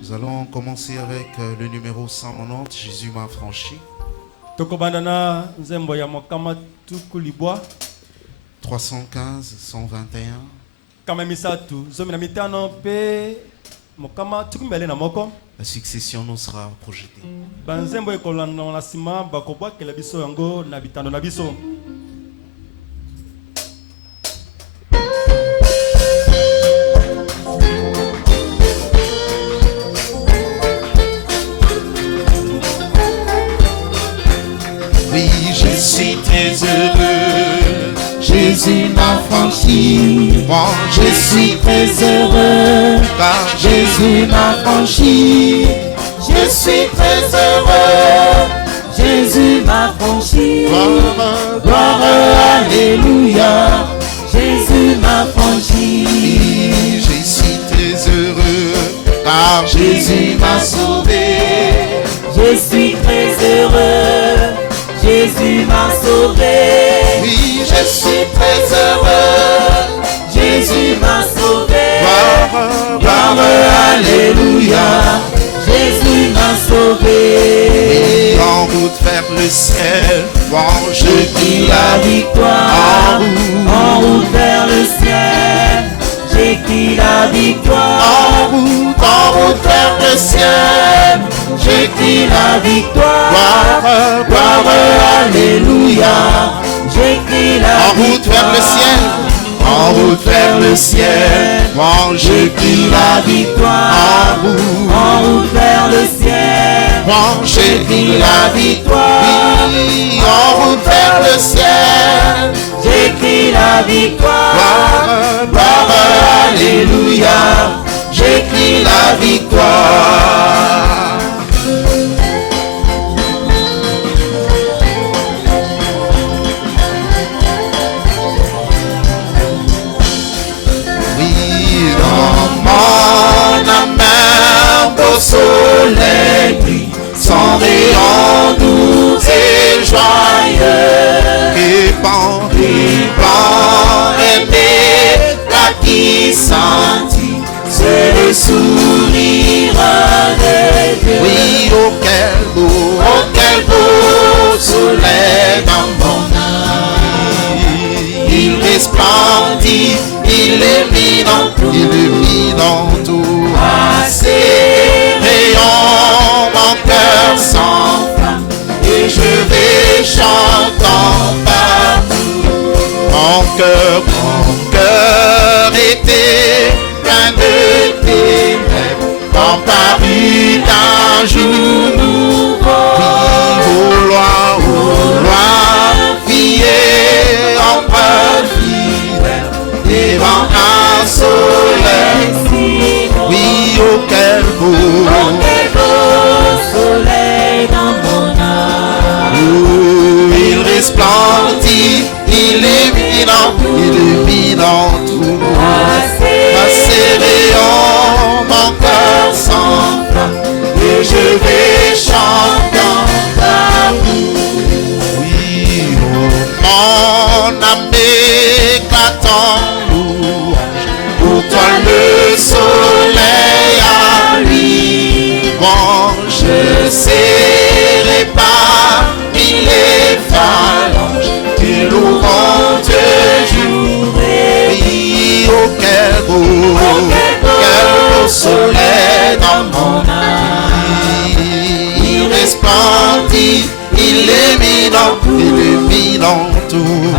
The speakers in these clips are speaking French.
Nous allons commencer avec le numéro 190, Jésus m'a affranchi. 315, 121. La succession nous sera projetée. Oui, je suis très heureux. Jésus m'a franchi. Moi, Je suis très heureux. car Jésus m'a franchi. Je suis très heureux. Jésus m'a franchi. gloire, Gloire, alléluia. Jésus m'a franchi. je suis très heureux, car Jésus m'a sauvé. Je suis très heureux. Jésus m'a sauvé. oui, Je suis très heureux. Jésus m'a sauvé. gloire, Gloire, alléluia. Jésus m'a sauvé. et en route vers le ciel, moi Je je crie la victoire. En route vers le ciel. J'écris la victoire. En route vers le ciel. J'écris la victoire. gloire, Gloire, alléluia. J'écris la en route vers le ciel, En route vers le ciel. moi je J'écris la victoire. En route vers le ciel. moi J'écris la victoire. oui, En route vers le ciel. J'écris la victoire. Gloire, alléluia. J'écris la victoire. oui, dans Mon âme, beau soleil brille, sans rayon doux et joyeux. répand, Aimé, là qui sentit, c'est le sourire de Dieu. oui, Oh, quel beau soleil dans mon âme. Il resplendit, illuminant tout. illuminant tout, À ses rayons, mon cœur s'enflamme et je vais chantant partout. mon cœur était Plein de ténèbres, quand parut un jour nouveau. au loin, Fier en preuve fidèle, devant un soleil si beau. oui, quel Oh, beau, quel beau soleil dans mon âme. Il resplendit, illuminant tout, à ses rayons, mon cœur s'enflamme et je vais chantant partout. oui, mon âme éclatant louange, Pour toi le soleil à lui, moi je serai parmi les phalanges qui loueront Dieu jour et nuit. oui, quel beau, Quel beau soleil dans mon âme. Il resplendit, illuminant tout, à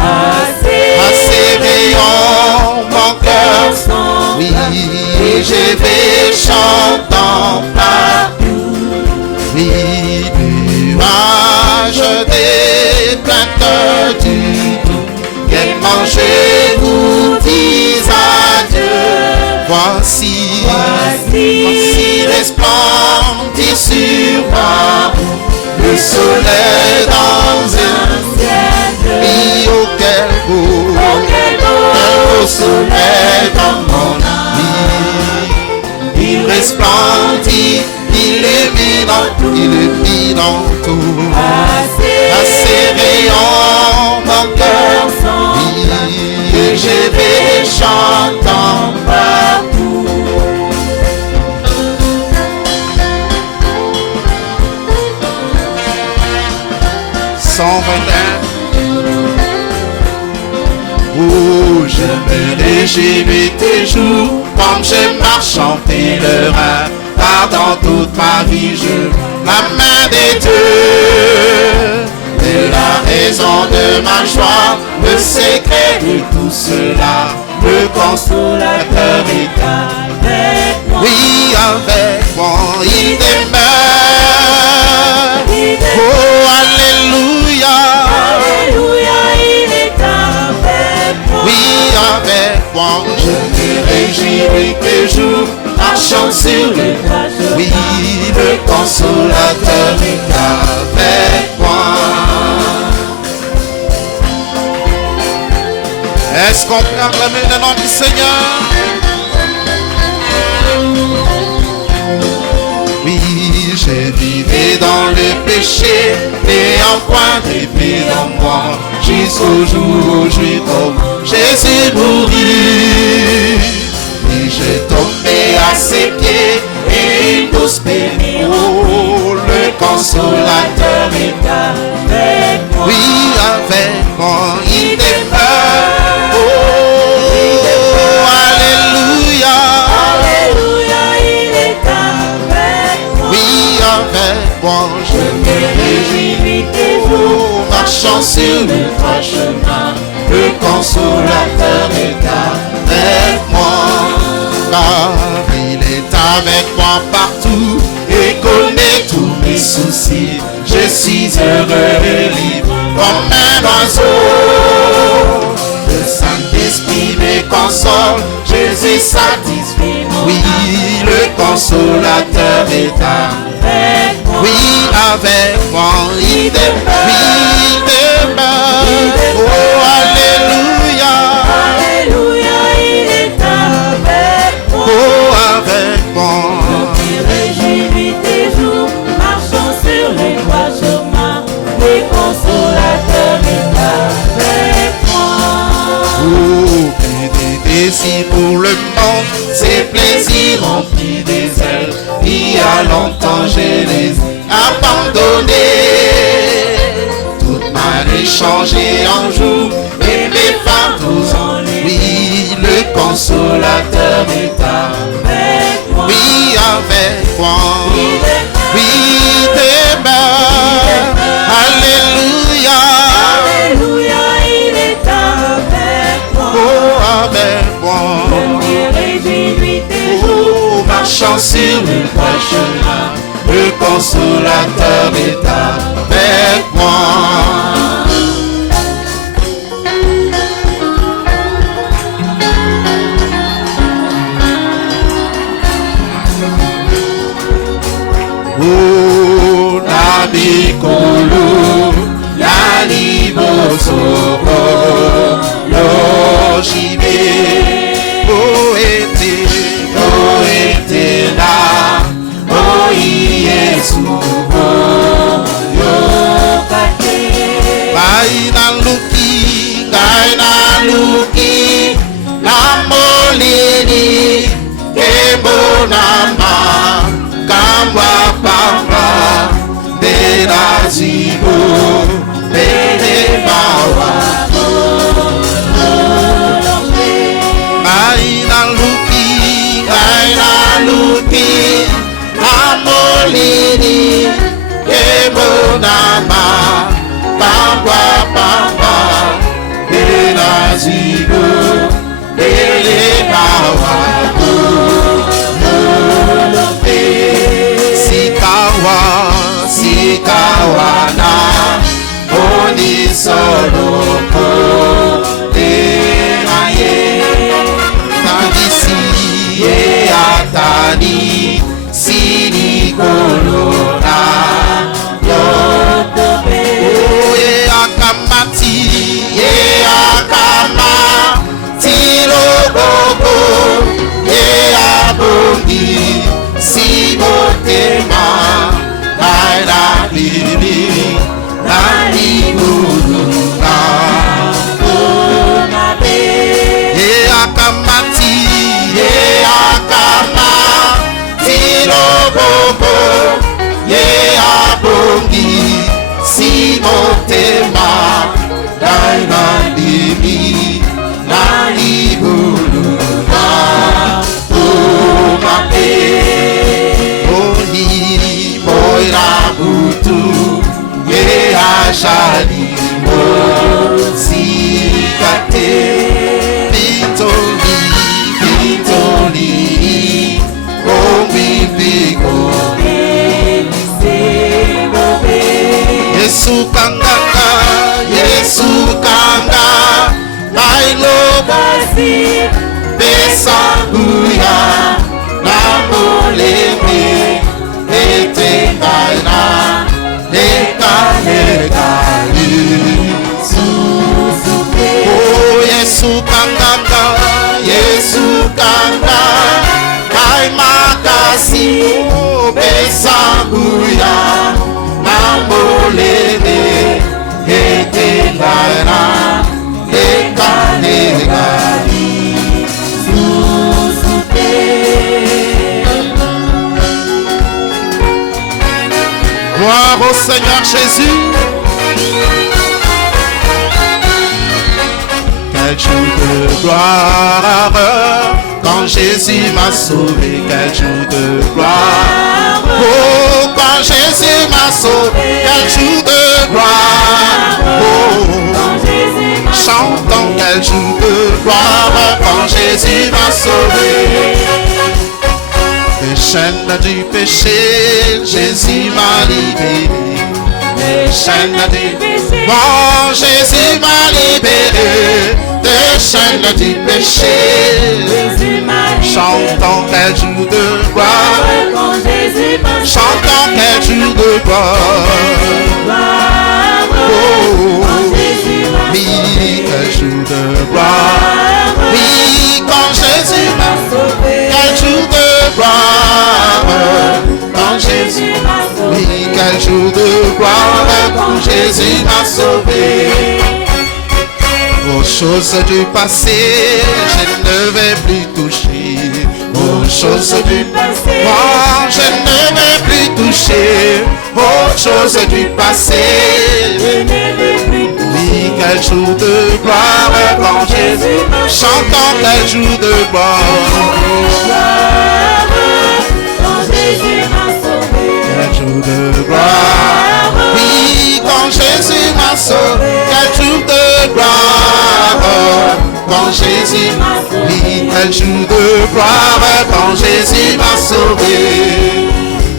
ses rayons, mon cœur s'enflamme et je vais chantant partout. oui, Nuages des plaintes du doux, gaiement je vous dis adieu. voici, Voici resplendit sur moi le soleil dans un ciel bleu. oui, quel beau, Oh, quel beau soleil dans mon âme. Il resplendit, illuminant illuminant tout, à ses rayons, mon cœur Oh, je me réjouis toujours comme je marche en pèlerin. Car dans toute ma vie, je la main des dieux. Et la raison de ma joie, le secret de tout cela, le consolateur est avec moi. Oui, avec moi, il demeure. Oh, alléluia. Alléluia, il est avec moi. Oui, avec moi, je me réjouis toujours, marchant sur le toit. Oui, le consolateur est avec moi. Est-ce qu'on peut acclamer le nom du Seigneur? Oui, j'ai vivé dans le péché et en point d'épée dans moi, jusqu'au jour où Jésus mourut. Et j'ai tombé à ses pieds et une douce bénie. Oh, le consolateur est avec moi. Oui, avec moi, il demeure. Je me réjouis toujours, marchant sur le droit chemin, le consolateur est avec moi. Car il est avec moi partout et connaît tous mes soucis. Je suis heureux et libre comme un oiseau. Le Saint-Esprit me console, Jésus satisfait mon âme. Oui, le consolateur est avec moi. Oui, avec moi, il demeure. Oui, il demeure. Oh, alléluia. Alléluia, il est avec moi. Oh, avec moi. Je me réjouis toujours, marchant sur les droits chemins, le consolateur est avec moi. Oh, plus des désirs pour le monde, ses plaisirs ont pris des ailes. Il y a longtemps, je les abandonné, toute ma vie changée en jour et mes fardeaux en lui. Oui, le consolateur est avec moi. Oui, avec moi. Oui, demeure. Alléluia. Alléluia, il est avec moi. Oh, avec moi. Je me réjouis toujours, marchant sur le droit chemin, le consolateur est avec moi. Oh, Nabi Kolo, Yani Bosoro, Lojibe, Poete, Poete na, Oh Yesu, Yokate, jali, si gâté. Vitoli, Vitoli, Gomi Bigo. Yesu Kanganga, Yesu Kanga, Bailo Basi, Besanguya, Namoleme, Etengaina, Neka Neka, Oh Yesu Kanganga, Yesu Kanga, Kaimakasi, Besanguya, Namoleme, Etengaina, Neka Neka. Gloire au Seigneur Jésus. Quel jour de gloire quand Jésus m'a sauvé. Quel jour de gloire. Oh, quand Jésus m'a sauvé. Quel jour de gloire. Oh, chantons quel jour de gloire quand Jésus m'a sauvé. Les chaînes du péché, Jésus m'a libéré. Les chaînes du péché, bon, Jésus m'a libéré. Des chaînes du péché, chantons quel jour de gloire. Chantons quel jour de gloire. Oh, oui, quel jour de gloire. Oui, quand Jésus m'a sauvé. Quel jour de gloire quand Jésus m'a sauvé. Oui, quel jour de gloire quand Jésus m'a sauvé. Aux choses du passé, je ne vais plus toucher. Aux choses du passé, moi je ne vais plus toucher. Aux choses du passé, je ne vais plus toucher. Oui, quel jour de gloire quand Jésus m'a sauvé. Chantons quel jour de gloire. Quel jour de gloire. Oui, quand Jésus m'a sauvé. Quel jour de gloire. Quand Jésus m'a sauvé. Oui, quel jour de gloire. Quand Jésus m'a sauvé.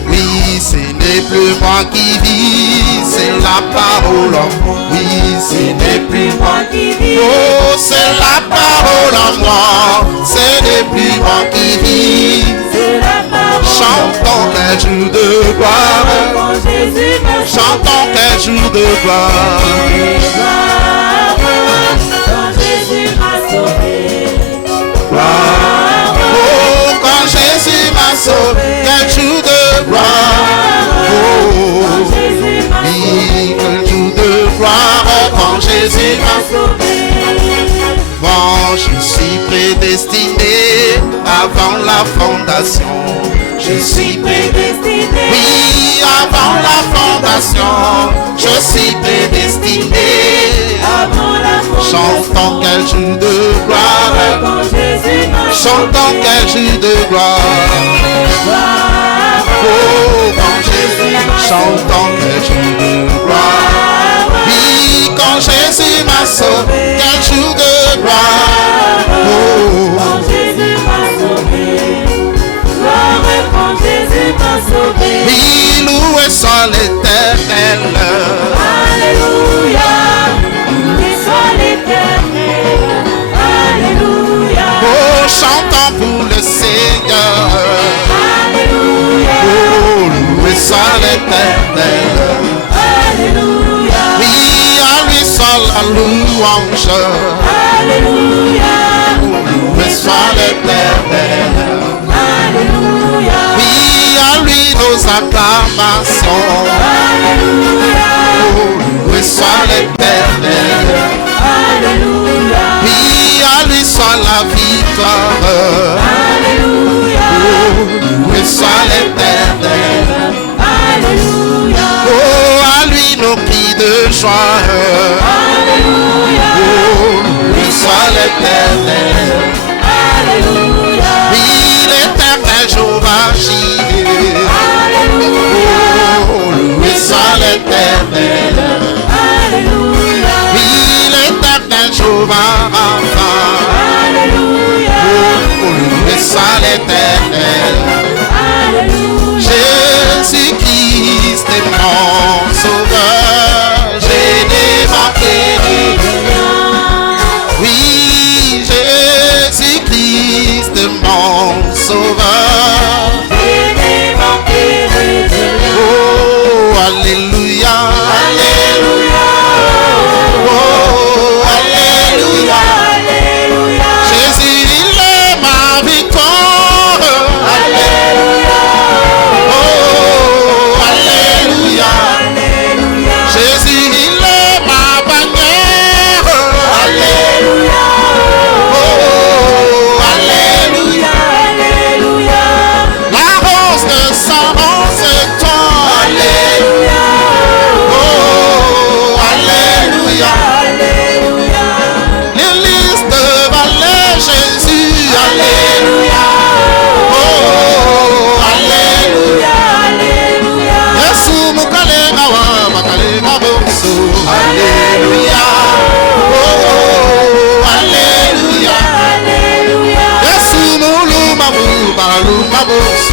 Oui, ce n'est plus moi qui vis, c'est la parole en moi. Oui, ce n'est plus moi qui vis. Oh, c'est la parole en moi. Ce n'est plus moi qui vis. Chantons quel jour de gloire. Chantons quel jour de gloire. Quand Jésus m'a sauvé. Gloire. Oh, quand Jésus m'a sauvé. Quel jour de gloire. Oh, oui, quel jour de gloire. Quand Jésus m'a sauvé. Bon, je suis prédestiné avant la fondation. Je suis prédestiné. Oui, avant la fondation. Je suis prédestiné. Avant la fondation. Chantons quel jour de gloire. Chantons quel jour de gloire. Oh, quand Jésus. Chantons quel jour de gloire. Oui, quand Jésus m'a sauvé. Quel jour de gloire. Oh, quand Jésus m'a sauvé. Quand Jésus m'a sauvé. Oui, loué soit l'Éternel. Alléluia. Loué soit l'Éternel. Alléluia. Oh, chantons pour le Seigneur. Alléluia. Oh, loué soit l'Éternel. Alléluia. Oui, à lui soit la louange. Alléluia. Oh, loué soit l'Éternel. Alléluia. Oui, à lui nos acclamations. Alléluia. Oh, loué soit l'Éternel. Alléluia. Oui, à lui soit la victoire. Alléluia. Oh, loué soit l'Éternel. Alléluia. Oh, à lui nos cris de joie. Alléluia. Oh, loué soit l'Éternel. Alléluia. Oui, l'Éternel Jéhovah Jireh. Alléluia. Oh, loué soit l'Éternel. Jéhovah Rapha. Alléluia. Pour louer ça l'Éternel. Alléluia. Jésus-Christ est mon sauveur. Je n'ai manqué de rien. Oui, Jésus-Christ est mon sauveur. Je n'ai manqué de rien. Oh, alléluia. Alléluia. Oh, alléluia. Alléluia. Jésus, il est ma victoire. Alléluia. Oh, alléluia. Alléluia. Jésus, il est ma bannière. Alléluia. Oh, alléluia. Alléluia. La rose de sa rose est toi. Alléluia. Oh, alléluia. Alléluia. L'église de Valais, Jésus. Alléluia. Oh, alléluia. Alléluia. Yesu mukalenga wa makalenga bonso. Alléluia. Oh, alléluia. Alléluia. Yesu muluma mu baluma bonso.